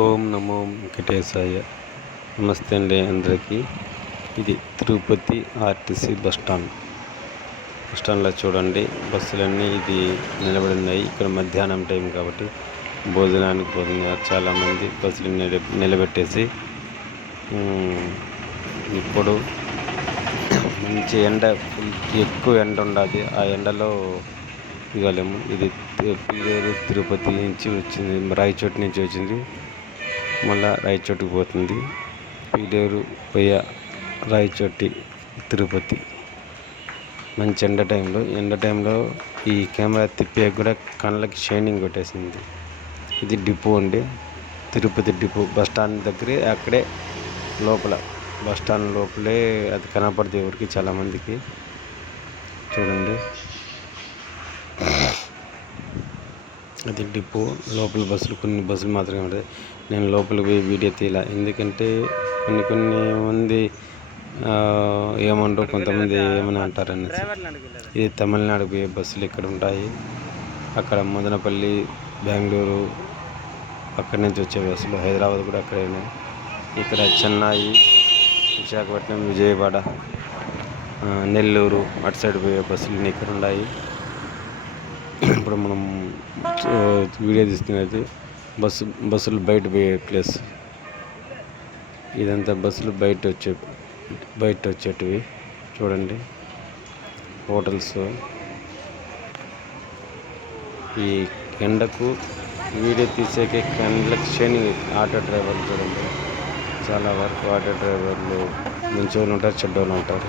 ఓం నమో వెంకటేశాయ. నమస్తే అండి అందరికీ. ఇది తిరుపతి ఆర్టీసీ బస్టాండ్లో చూడండి, బస్సులన్నీ ఇది నిలబడి ఉన్నాయి. ఇక్కడ మధ్యాహ్నం టైం కాబట్టి భోజనానికి పోతున్నారు చాలామంది. బస్సులు నిలబెట్టేసి ఇప్పుడు మంచి ఎండ, ఎక్కువ ఎండ ఉండదు. ఆ ఎండలో దిగలేము. ఇది పిల్లేరు తిరుపతి నుంచి వచ్చింది, రాయచోటి నుంచి వచ్చింది, మళ్ళా రాయచోటికి పోతుంది. పిల్లేరు పోయ రాయచోటి తిరుపతి. మంచి ఎండ టైంలో ఈ కెమెరా తిప్పే కూడా కళ్ళకి షైనింగ్ కొట్టేసింది. ఇది డిపో అండి, తిరుపతి డిపో. బస్టాండ్ దగ్గరే, అక్కడే లోపల, బస్టాండ్ లోపలే అది కనపడుతుంది ఎవరికి, చాలామందికి. చూడండి, అది డిపో. లోపల బస్సులు, కొన్ని బస్సులు మాత్రమే ఉంటాయి. నేను లోపలికి పోయి వీడియో తీయాల, ఎందుకంటే కొన్ని మంది ఏమంటారు, కొంతమంది ఏమని అంటారనేసి. ఇది తమిళనాడు పోయే బస్సులు ఇక్కడ ఉంటాయి. అక్కడ మదనపల్లి, బెంగళూరు, అక్కడి నుంచి వచ్చే బస్సులు. హైదరాబాద్ కూడా అక్కడే ఉన్నాయి. ఇక్కడ చెన్నై, విశాఖపట్నం, విజయవాడ, నెల్లూరు అటు సైడ్ పోయే బస్సులు ఇక్కడ ఉన్నాయి. ఇప్పుడు మనం వీడియో తీసుకునేది బస్సులు బయట పోయే ప్లేస్. ఇదంతా బస్సులు బయట వచ్చేటివి. చూడండి, హోటల్స్. ఈ ఎండకు వీడియో తీసేకే కళ్ళకి శని. ఆటో డ్రైవర్లు చూడండి, చాలా వరకు ఆటో డ్రైవర్లు మంచి వాళ్ళు ఉంటారు, చెడ్డ వాళ్ళు ఉంటారు.